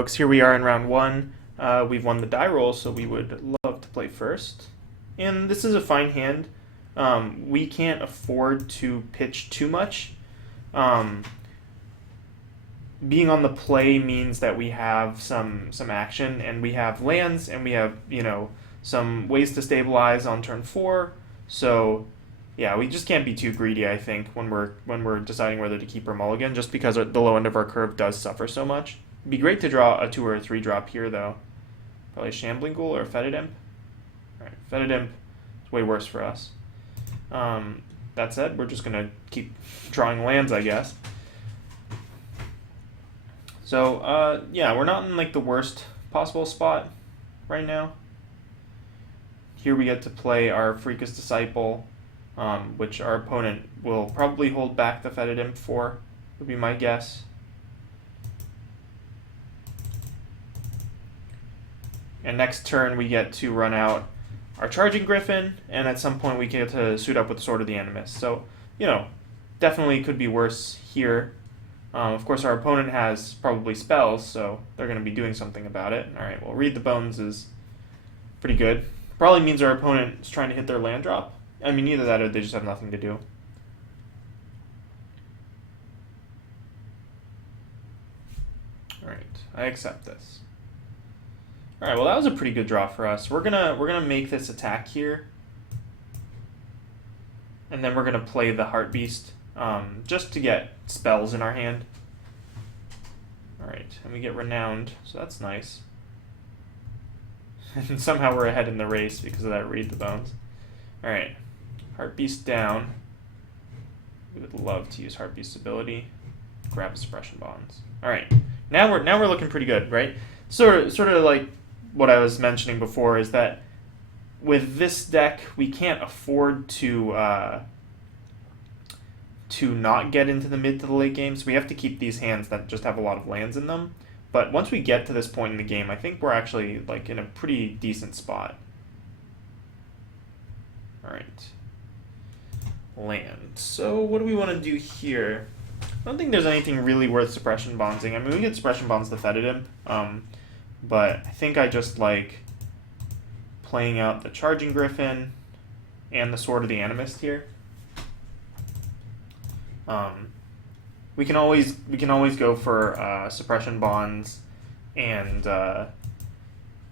Folks, here we are in round one. We've won the die roll, so we would love to play first. And this is a fine hand. We can't afford to pitch too much. Um, Being on the play means that we have some action, and we have lands, and we have some ways to stabilize on turn four. So yeah, we just can't be too greedy, I think, when we're deciding whether to keep or mulligan, just because the low end of our curve does suffer so much. It'd be great to draw a 2 or a 3 drop here, though. Probably a Shambling Ghoul or a Fetid Imp. Alright, Fetid Imp is way worse for us. That said, we're just going to keep drawing lands, I guess. So, yeah, we're not in like the worst possible spot right now. Here we get to play our Freakus Disciple, which our opponent will probably hold back the Fetid Imp for, would be my guess. And next turn we get to run out our Charging Griffin, and at some point we get to suit up with Sword of the Animus. So, definitely could be worse here. Of course, our opponent has probably spells, so they're going to be doing something about it. Alright, well, Read the Bones is pretty good. Probably means our opponent is trying to hit their land drop. I mean, either that or they just have nothing to do. Alright, I accept this. Alright, well that was a pretty good draw for us. We're gonna make this attack here. And then we're gonna play the Heart Beast, just to get spells in our hand. Alright, and we get Renowned, so that's nice. And somehow we're ahead in the race because of that Read the Bones. Alright, Heart Beast down. We would love to use Heart Beast's ability. Grab Suppression Bonds. Alright, now we're looking pretty good, right? Sort of like what I was mentioning before is that with this deck we can't afford to not get into the mid to the late game, so we have to keep these hands that just have a lot of lands in them. But once we get to this point in the game, I think we're actually like in a pretty decent spot. Alright. Land. So what do we want to do here? I don't think there's anything really worth Suppression Bondsing. I mean, we could Suppression Bonds the Fetid Imp, but I think I just like playing out the Charging Griffin and the Sword of the Animist here. We can always go for Suppression Bonds and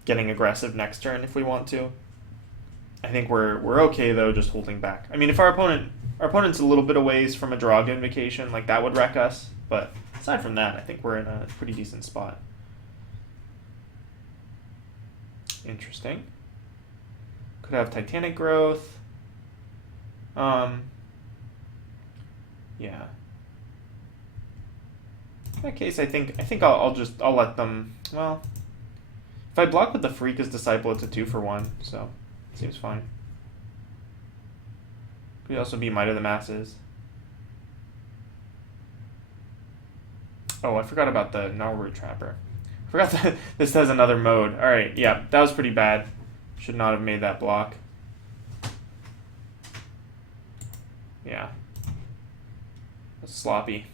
getting aggressive next turn if we want to. I think we're okay though, just holding back. I mean, if our opponent's a little bit a ways from a Draga Invocation, like that would wreck us. But aside from that, I think we're in a pretty decent spot. Interesting. Could have Titanic Growth. Yeah. In that case, I think I'll let them. Well, if I block with the Freakus Disciple, it's a 2-for-1, so it seems fine. Could also be Might of the Masses. Oh, I forgot about the Gnarlroot Trapper. I forgot that this has another mode. Alright, yeah, that was pretty bad. Should not have made that block. Yeah. That's sloppy.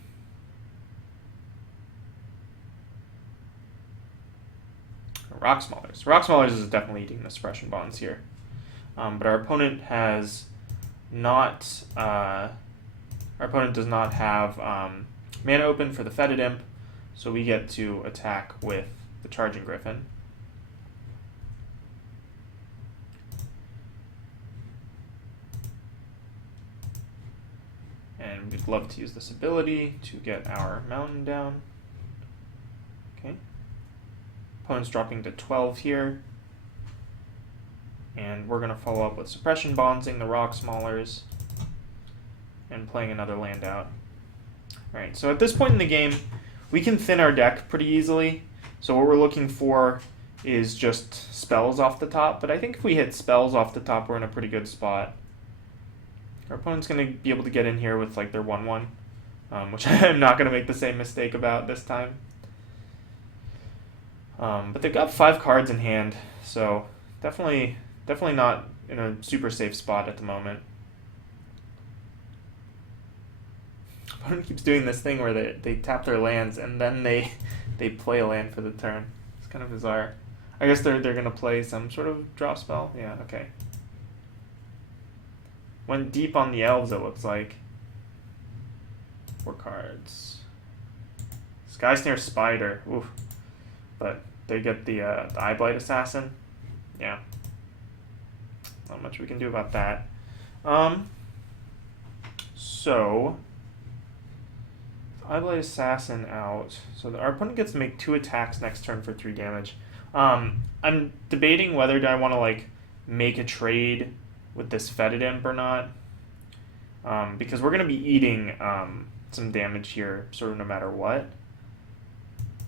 Rock Smallers. Rock Smallers is definitely eating the Suppression Bonds here. But our opponent has not... our opponent does not have mana open for the Fetid Imp, so we get to attack with the Charging Griffin. And we'd love to use this ability to get our mountain down. Okay. Opponent's dropping to 12 here. And we're going to follow up with Suppression Bondsing the Rock Smallers and playing another land out. Alright, so at this point in the game, we can thin our deck pretty easily. So what we're looking for is just spells off the top. But I think if we hit spells off the top, we're in a pretty good spot. Our opponent's going to be able to get in here with like their 1/1, which I'm not going to make the same mistake about this time. But they've got 5 cards in hand, so definitely not in a super safe spot at the moment. Opponent keeps doing this thing where they tap their lands and then they they play a land for the turn. It's kind of bizarre. I guess they're gonna play some sort of draw spell. Yeah, okay. Went deep on the elves, it looks like. 4 cards. Sky Snare Spider. Oof. But they get the Eye Blight Assassin. Yeah. Not much we can do about that. So Eye Blight Assassin out. So our opponent gets to make 2 attacks next turn for 3 damage. I'm debating whether do I want to like make a trade with this Fetid Imp or not. Because we're gonna be eating some damage here, sort of no matter what.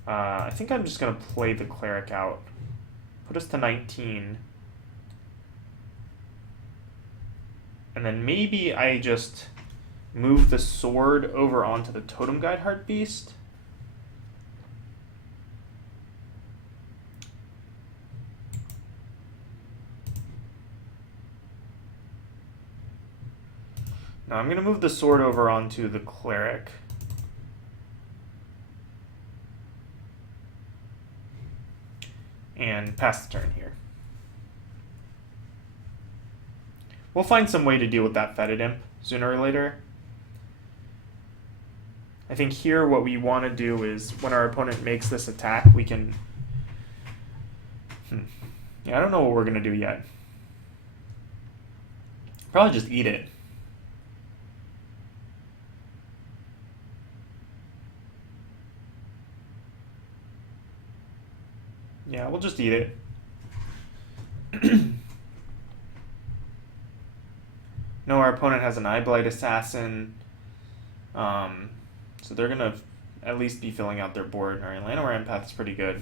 I think I'm just gonna play the Cleric out. Put us to 19. And then maybe I just move the sword over onto the Totem Guide Heart Beast. Now I'm going to move the sword over onto the Cleric. And pass the turn here. We'll find some way to deal with that Fetid Imp sooner or later. I think here what we want to do is when our opponent makes this attack, we can... Yeah, I don't know what we're going to do yet. Probably just eat it. Yeah, we'll just eat it. No, our opponent has an Eye Blight Assassin. So they're going to at least be filling out their board. Alright, Llanowar Empath is pretty good.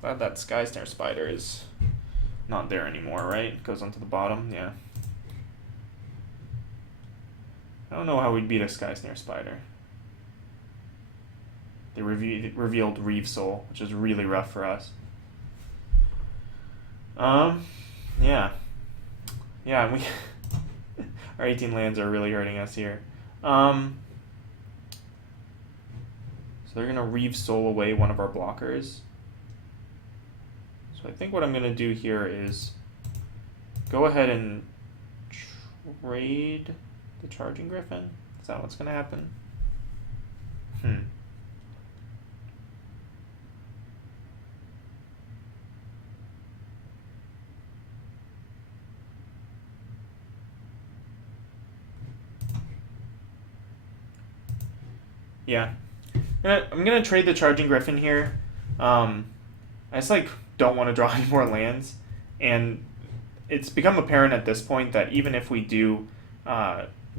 Glad that Sky Snare Spider is not there anymore, right? It goes onto the bottom, yeah. I don't know how we'd beat a Sky Snare Spider. They revealed Reeve Soul, which is really rough for us. Yeah. Yeah, we our 18 lands are really hurting us here. So they're gonna Reeve Soul away one of our blockers. So I think what I'm gonna do here is go ahead and trade the Charging Griffin. Is that what's gonna happen? Yeah. I'm gonna trade the Charging Griffin here. I just like don't want to draw any more lands, and it's become apparent at this point that even if we do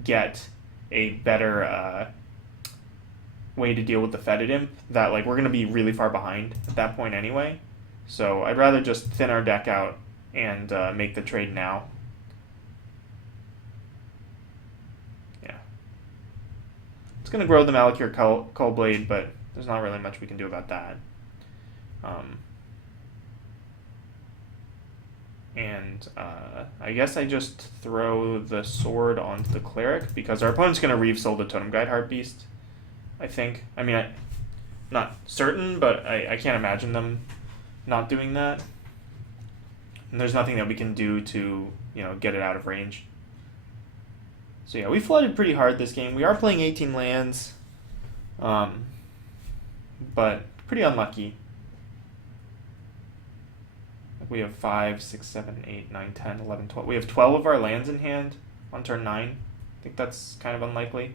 get a better way to deal with the Fetid Imp, that like we're gonna be really far behind at that point anyway. So I'd rather just thin our deck out and make the trade now. Going to grow the Malakir Cullblade, but there's not really much we can do about that. I guess I just throw the sword onto the Cleric because our opponent's going to Reeve Soul the Totem Guide Heart Beast, I think. I mean, I'm not certain, but I can't imagine them not doing that. And there's nothing that we can do to, get it out of range. So yeah, we flooded pretty hard this game. We are playing 18 lands, but pretty unlucky. We have 5, 6, 7, 8, 9, 10, 11, 12. We have 12 of our lands in hand on turn 9. I think that's kind of unlikely.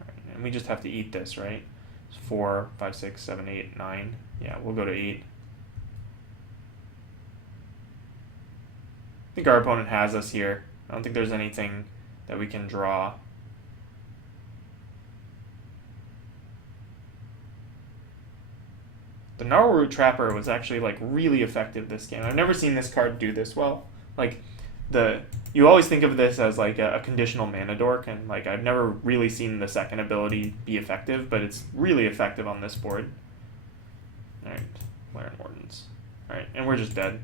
All right, and we just have to eat this, right? It's 4, 5, 6, 7, 8, 9. Yeah, we'll go to 8. I think our opponent has us here. I don't think there's anything that we can draw. The Gnarlroot Trapper was actually like really effective this game. I've never seen this card do this well. Like you always think of this as like a conditional mana dork, and like I've never really seen the second ability be effective, but it's really effective on this board. Alright, Laren Wardens. Alright, and we're just dead.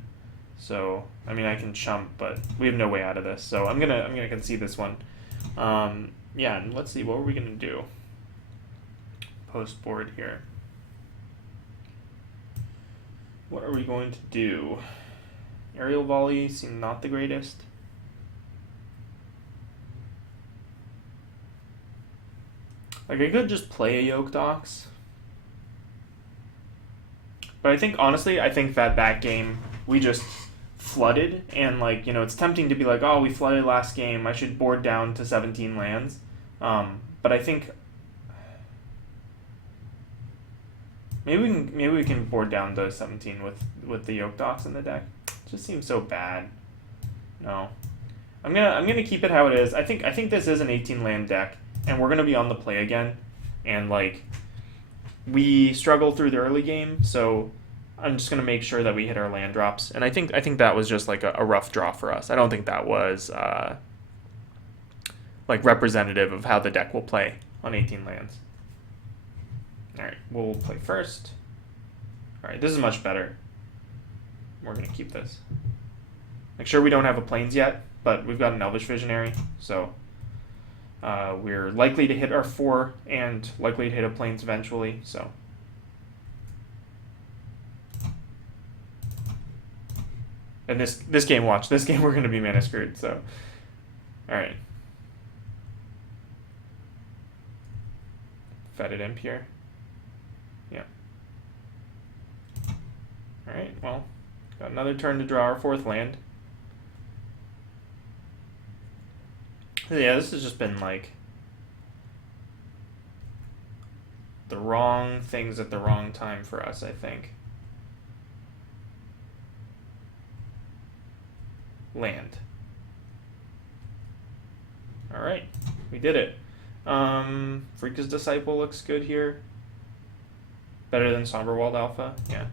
So, I mean, I can chump, but we have no way out of this. So I'm gonna concede this one. Yeah, and let's see, what were we gonna do? post board here. What are we going to do? Aerial volley seemed not the greatest. Like, I could just play a Yoke Dox. But I think, honestly, I think that game, we just flooded. And, like, you know, it's tempting to be like, oh, we flooded last game. I should board down to 17 lands. But I think maybe we can board down to 17 with the Yoke Dox in the deck. It just seems so bad. No. I'm gonna keep it how it is. I think this is an 18 land deck. And we're going to be on the play again. And, like, we struggled through the early game, so I'm just going to make sure that we hit our land drops. And I think that was just, like, a rough draw for us. I don't think that was, like, representative of how the deck will play on 18 lands. All right, we'll play first. All right, this is much better. We're going to keep this. Make sure we don't have a Plains yet, but we've got an Elvish Visionary, so... we're likely to hit our 4 and likely to hit a Plains eventually, so. And this game, watch, this game we're going to be mana screwed, so. Alright. Fetid Imp here. Yeah. Alright, well, got another turn to draw our 4th land. Yeah, this has just been, like, the wrong things at the wrong time for us, I think. Land. Alright, we did it. Freaka's Disciple looks good here. Better than Somberwald Alpha, yeah.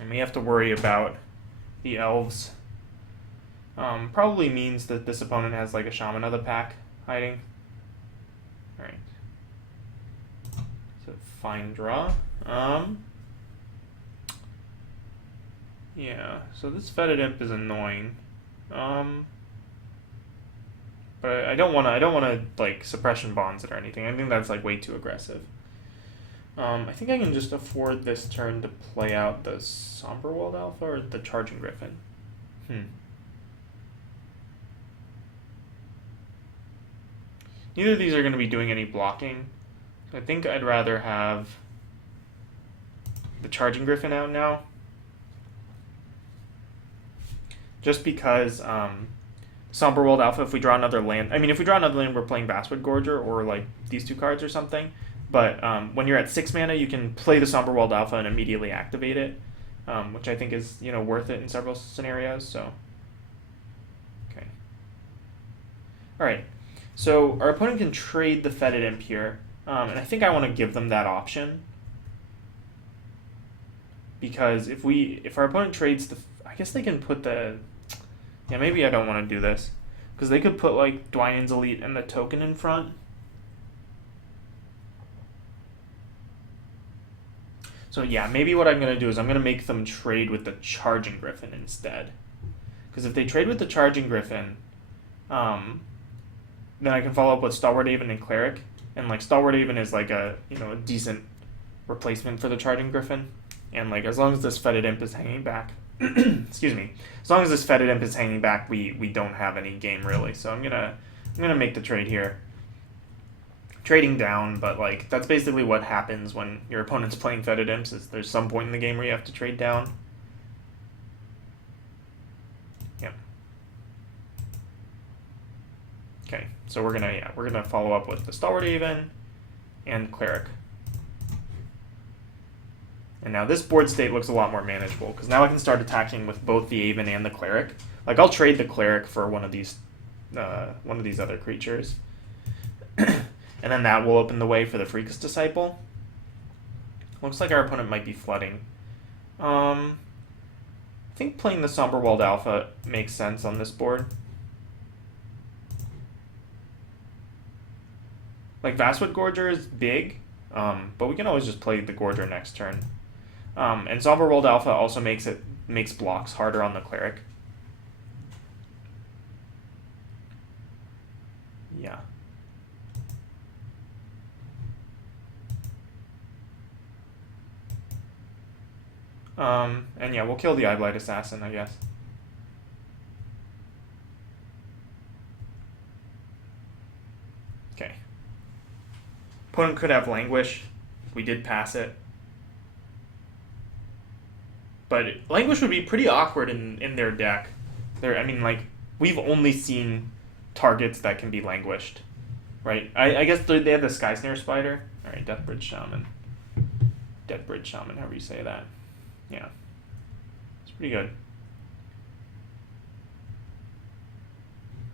And we have to worry about the elves. Probably means that this opponent has like a Shaman of the Pack hiding. Alright. So fine draw. Yeah, so this Fetid Imp is annoying. But I don't wanna like suppression bonds it or anything. I think that's like way too aggressive. I think I can just afford this turn to play out the Somberwald Alpha or the Charging Griffin. Neither of these are going to be doing any blocking. I think I'd rather have the Charging Griffin out now. Just because Somberwald Alpha, if we draw another land... I mean, if we draw another land, we're playing Basswood Gorger or like these two cards or something. But when you're at 6 mana, you can play the Somberwald Alpha and immediately activate it, which I think is, you know, worth it in several scenarios. So, okay. All right. So our opponent can trade the Fetid Imp here, and I think I want to give them that option because if our opponent trades I guess they can put the, yeah, maybe I don't want to do this because they could put like Dwynen's Elite and the token in front. So yeah, maybe what I'm going to do is I'm going to make them trade with the Charging Griffin instead. Because if they trade with the Charging Griffin, then I can follow up with Stalwart Haven and Cleric. And like Stalwart Haven is like a, you know, a decent replacement for the Charging Griffin. And like as long as this Fetid Imp is hanging back, excuse me, as long as this Fetid Imp is hanging back, we don't have any game really. So I'm gonna make the trade here. Trading down, but like that's basically what happens when your opponent's playing Fetid Imps, is there's some point in the game where you have to trade down. Yep. Okay, so we're gonna follow up with the Stalwart Haven and Cleric. And now this board state looks a lot more manageable because now I can start attacking with both the Haven and the Cleric. Like I'll trade the Cleric for one of these other creatures. And then that will open the way for the Freaka's Disciple. Looks like our opponent might be flooding. I think playing the Somberwald Alpha makes sense on this board. Like Basswood Gorger is big, but we can always just play the Gorger next turn. And Zomba World Alpha also makes blocks harder on the cleric. Yeah. And yeah, we'll kill the Eyeblight Assassin, I guess. Okay. Opponent could have Languish. We did pass it. But Languish would be pretty awkward in their deck. I mean, like, we've only seen targets that can be languished, right? I guess they have the Sky Snare Spider. Alright, Deathbridge Shaman. Deathbridge Shaman, however you say that. Yeah. It's pretty good.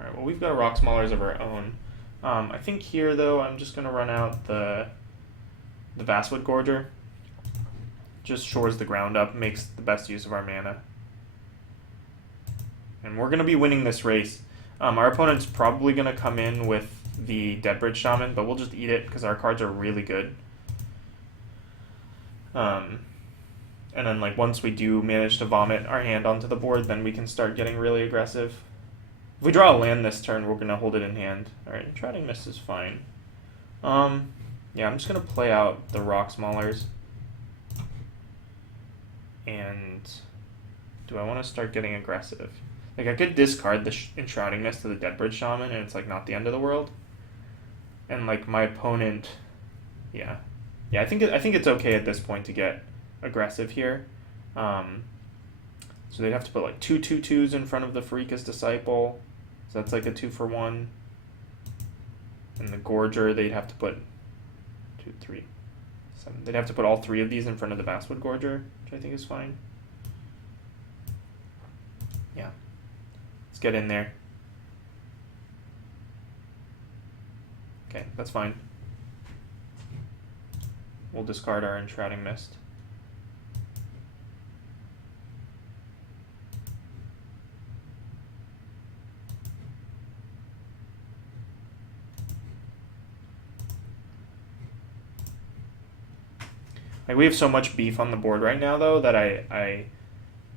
Alright, well, we've got Rock Maulers of our own. I think here, though, I'm just going to run out the Basswood Gorger. Just shores the ground up, makes the best use of our mana. And we're going to be winning this race. Our opponent's probably going to come in with the Deathbridge Shaman, but we'll just eat it because our cards are really good. And then, like, once we do manage to vomit our hand onto the board, then we can start getting really aggressive. If we draw a land this turn, we're going to hold it in hand. Alright, Treading Mist is fine. Yeah, I'm just going to play out the Rock Maulers. And do I want to start getting aggressive? Like, I could discard the Enshrouding Mist to the Deathbridge Shaman, and it's, like, not the end of the world. And, like, my opponent... Yeah. Yeah, I think it's okay at this point to get aggressive here. So they'd have to put, like, 2/2/2s in front of the Pharika's Disciple. So that's, like, a 2-for-1. And the Gorger, they'd have to put 2, 3, 7. They'd have to put all 3 of these in front of the Basswood Gorger, which I think is fine. Yeah. Let's get in there. Okay, that's fine. We'll discard our Enshrouding Mist. Like, we have so much beef on the board right now, though, that I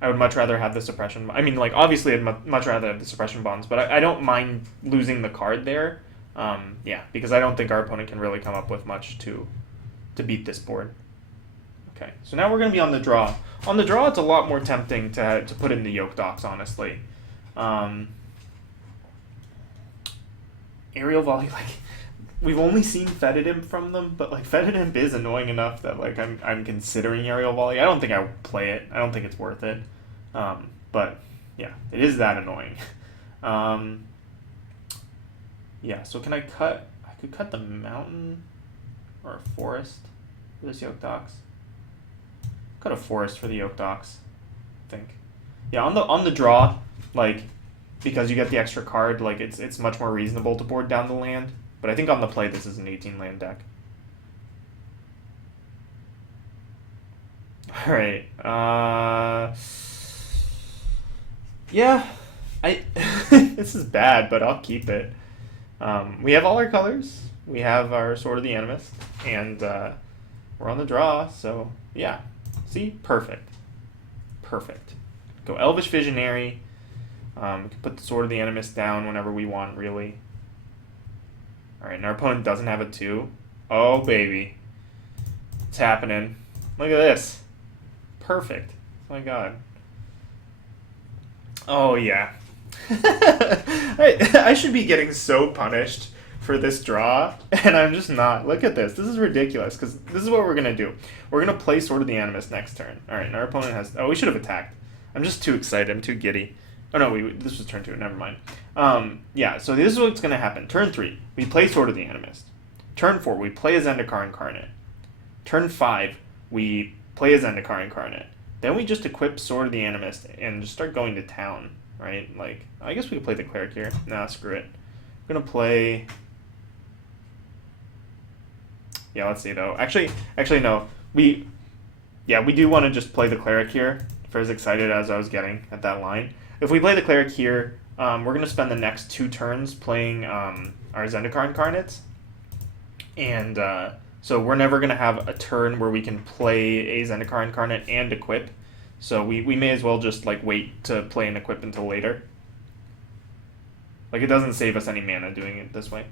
would much rather have the Suppression... I mean, like, obviously I'd much rather have the Suppression Bonds, but I don't mind losing the card there. Yeah, because I don't think our opponent can really come up with much to beat this board. Okay, so now we're going to be on the draw. On the draw, it's a lot more tempting to put in the Yoke Docks, honestly. Aerial Volley, like... We've only seen Fetid Imp from them, but, like, Fetid Imp is annoying enough that, like, I'm considering Aerial Volley. I don't think I would play it. I don't think it's worth it. But, yeah, it is that annoying. Yeah, so can I cut... I could cut the mountain or a forest for this Yoke Docks. Cut a forest for the Yoke Docks, I think. Yeah, on the draw, like, because you get the extra card, like, it's much more reasonable to board down the land. But I think on the play, this is an 18-land deck. Alright. Yeah. This is bad, but I'll keep it. We have all our colors. We have our Sword of the Animist. And we're on the draw, so yeah. See? Perfect. Perfect. Go Elvish Visionary. We can put the Sword of the Animist down whenever we want, really. Alright, and our opponent doesn't have a 2. Oh, baby. It's happening. Look at this. Perfect. Oh my god. Oh, yeah. I should be getting so punished for this draw, and I'm just not. Look at this. This is ridiculous, because this is what we're going to do. We're going to play Sword of the Animist next turn. Alright, and our opponent has... Oh, we should have attacked. I'm just too excited. I'm too giddy. Oh, no, this was turn 2. Never mind. Yeah, so this is what's going to happen. Turn 3, we play Sword of the Animist. Turn 4, we play a Zendikar Incarnate. Turn 5, we play a Zendikar Incarnate. Then we just equip Sword of the Animist and just start going to town, right? Like, I guess we could play the Cleric here. Nah, screw it. We're going to play... Yeah, let's see, though. Actually, no. We do want to just play the Cleric here, for as excited as I was getting at that line. If we play the Cleric here, we're going to spend the next 2 turns playing our Zendikar Incarnates. And So we're never going to have a turn where we can play a Zendikar Incarnate and equip. So we may as well just like wait to play and equip until later. Like it doesn't save us any mana doing it this way.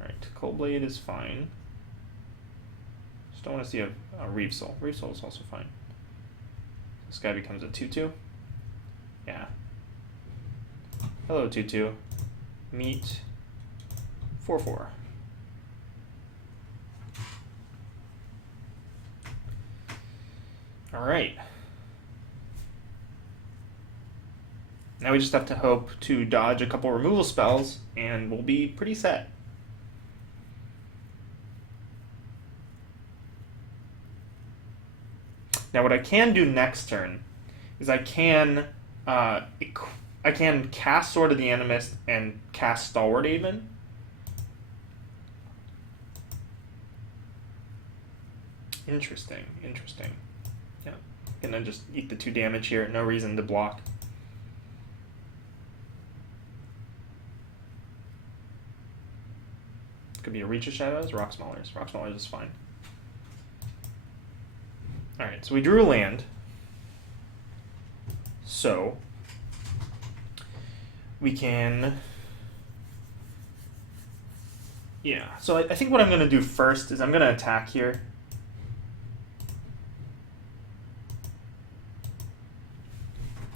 Alright, Coldblade is fine. Just don't want to see a Reave Soul. Reave Soul is also fine. This guy becomes a 2-2. Yeah. Hello, 2-2. Meet 4-4. Alright. Now we just have to hope to dodge a couple removal spells, and we'll be pretty set. Now what I can do next turn is I can cast Sword of the Animist and cast Stalwart Haven. Interesting. Yeah, gonna just eat the 2 damage here. No reason to block. Could be a Reach of Shadows, Rock Smallers. Rock Smallers is fine. Alright, so we drew a land. So we can... Yeah, so I think what I'm going to do first is I'm going to attack here.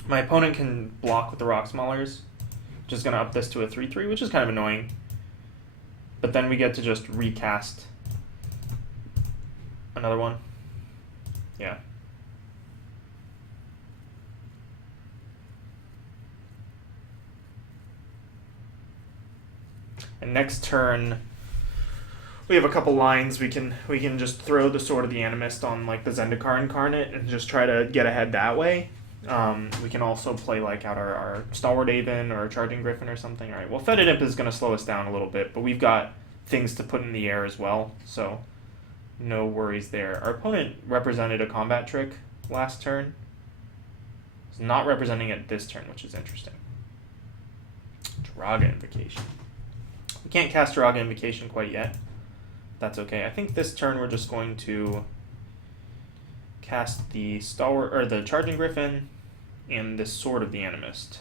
My opponent can block with the Rock Smallers. Just going to up this to a 3-3, which is kind of annoying. But then we get to just recast another one. Yeah. And next turn, we have a couple lines. We can just throw the Sword of the Animist on like the Zendikar Incarnate and just try to get ahead that way. We can also play like out our Stalwart Haven or Charging Griffin or something. All right. Well, Fetid Imp is going to slow us down a little bit, but we've got things to put in the air as well. So no worries there. Our opponent represented a combat trick last turn. He's not representing it this turn, which is interesting. Draga Invocation. We can't cast Draga Invocation quite yet. That's okay. I think this turn we're just going to cast the Stalwart or the Charging Griffin and the Sword of the Animist.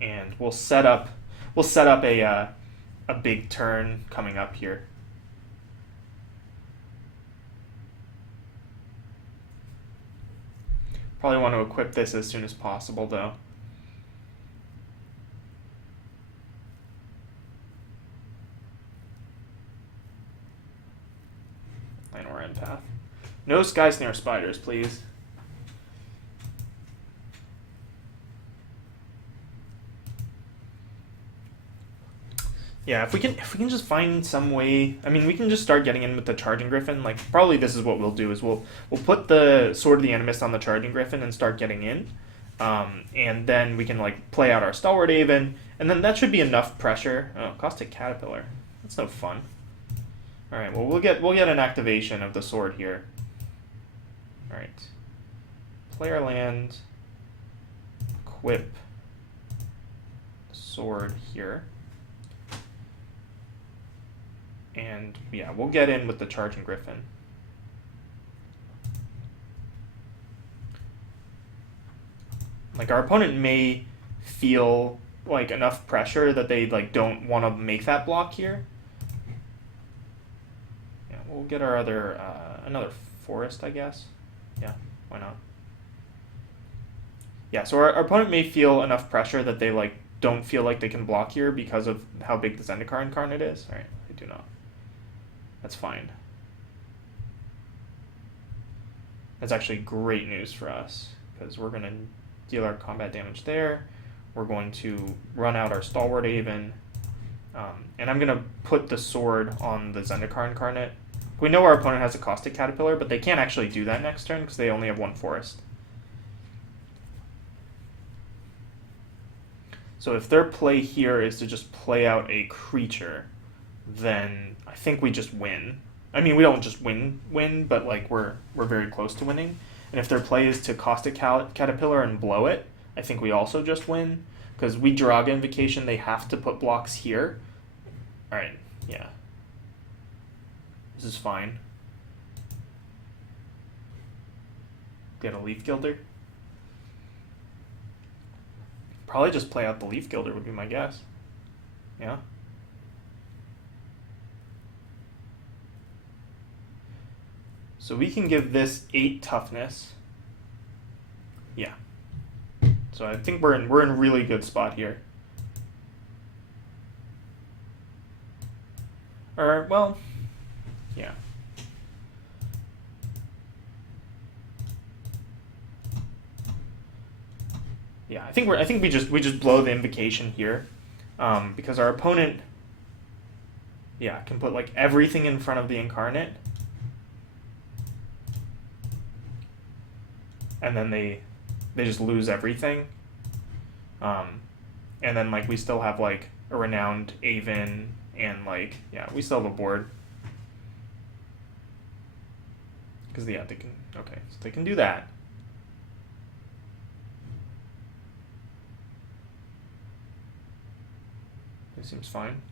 And we'll set up a big turn coming up here. Probably want to equip this as soon as possible though. Llanowar Empath. No Sky Snare Spiders, please. Yeah, if we can just find some way. I mean, we can just start getting in with the Charging Griffin. Like, probably this is what we'll do: is we'll put the Sword of the Animist on the Charging Griffin and start getting in, and then we can like play out our Stalwart Haven, and then that should be enough pressure. Oh, Caustic Caterpillar. That's no fun. All right. Well, we'll get an activation of the sword here. All right. Play our land. Equip sword here. And yeah, we'll get in with the Charging Griffin. Like our opponent may feel like enough pressure that they like don't want to make that block here. Yeah, we'll get our other another forest, I guess. Yeah, why not? Yeah, so our opponent may feel enough pressure that they like don't feel like they can block here because of how big the Zendikar Incarnate is. All right, they do not. That's fine. That's actually great news for us because we're going to deal our combat damage there. We're going to run out our Stalwart Haven. And I'm going to put the sword on the Zendikar Incarnate. We know our opponent has a Caustic Caterpillar, but they can't actually do that next turn because they only have one forest. So if their play here is to just play out a creature, then I think we just win. I mean, we don't just win, but like we're very close to winning. And if their play is to Caustic Caterpillar and blow it, I think we also just win. Because we Draga Invocation, they have to put blocks here. Alright, yeah. This is fine. Get a Leaf Gilder. Probably just play out the Leaf Gilder would be my guess. Yeah. So we can give this 8 toughness. Yeah. So I think we're in a really good spot here. Or well, yeah. Yeah, I think we just blow the invocation here, because our opponent, yeah, can put like everything in front of the incarnate, and then they just lose everything, and then like we still have like a renowned Aven, and like yeah, we still have a board, because yeah, they can, okay, so they can do that. It seems fine.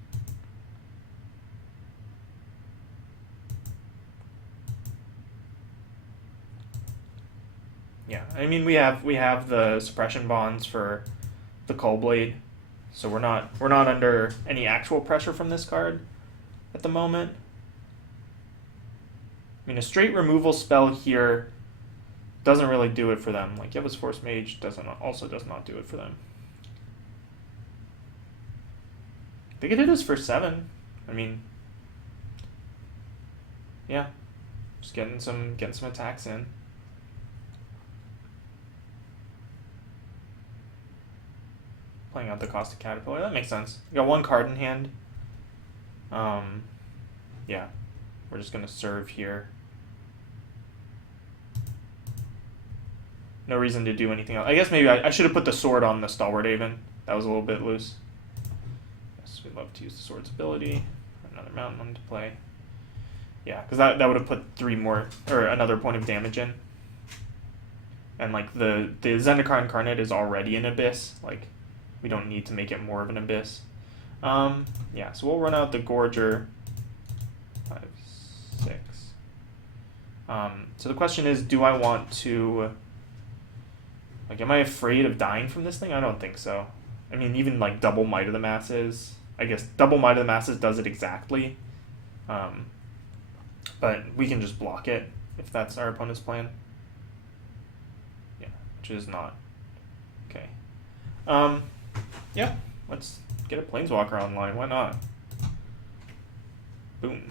Yeah, I mean we have the suppression bonds for the Cull Blade, so we're not under any actual pressure from this card at the moment. I mean a straight removal spell here doesn't really do it for them. Like Yevva's Force Mage does not do it for them. They could hit us for 7. I mean, yeah, just getting some attacks in. Playing out the Caustic Caterpillar, that makes sense. We got 1 card in hand. Yeah, we're just gonna serve here. No reason to do anything else. I guess maybe I should have put the sword on the Stalwart Aven. That was a little bit loose. We'd love to use the sword's ability. Another mountain one to play. Yeah, because that would have put 3 more, or another point of damage in. And like the Zendikar Incarnate is already an abyss. Like we don't need to make it more of an abyss. Yeah, so we'll run out the Gorger. 5, 6. So the question is, do I want to, like, am I afraid of dying from this thing? I don't think so. I mean, even like double Might of the Masses. I guess double Might of the Masses does it exactly. But we can just block it if that's our opponent's plan. Yeah, which is not. Okay. Yeah, let's get a Planeswalker online. Why not? Boom.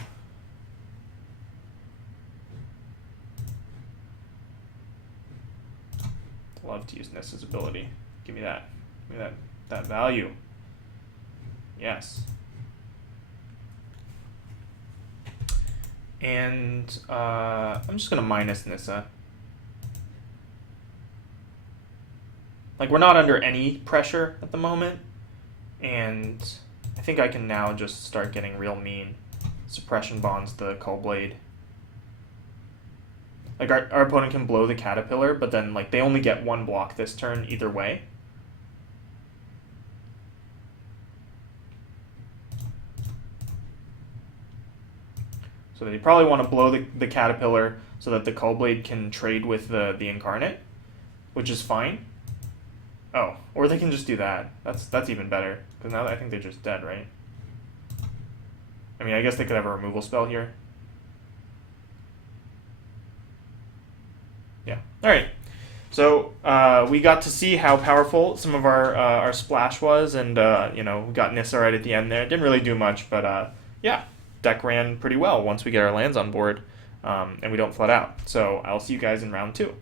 Love to use Nissa's ability. Give me that. Give me that value. Yes. And I'm just gonna minus Nissa. Like we're not under any pressure at the moment, and I think I can now just start getting real mean. Suppression bonds the Cull Blade. Like our opponent can blow the Caterpillar, but then like they only get 1 block this turn either way. So they probably want to blow the Caterpillar so that the Cull Blade can trade with the Incarnate, which is fine. Oh, or they can just do that. That's even better, because now I think they're just dead, right? I mean, I guess they could have a removal spell here. Yeah. All right. So we got to see how powerful some of our splash was, and you know, we got Nissa right at the end there. Didn't really do much, but yeah, deck ran pretty well once we get our lands on board, and we don't flood out. So I'll see you guys in round 2.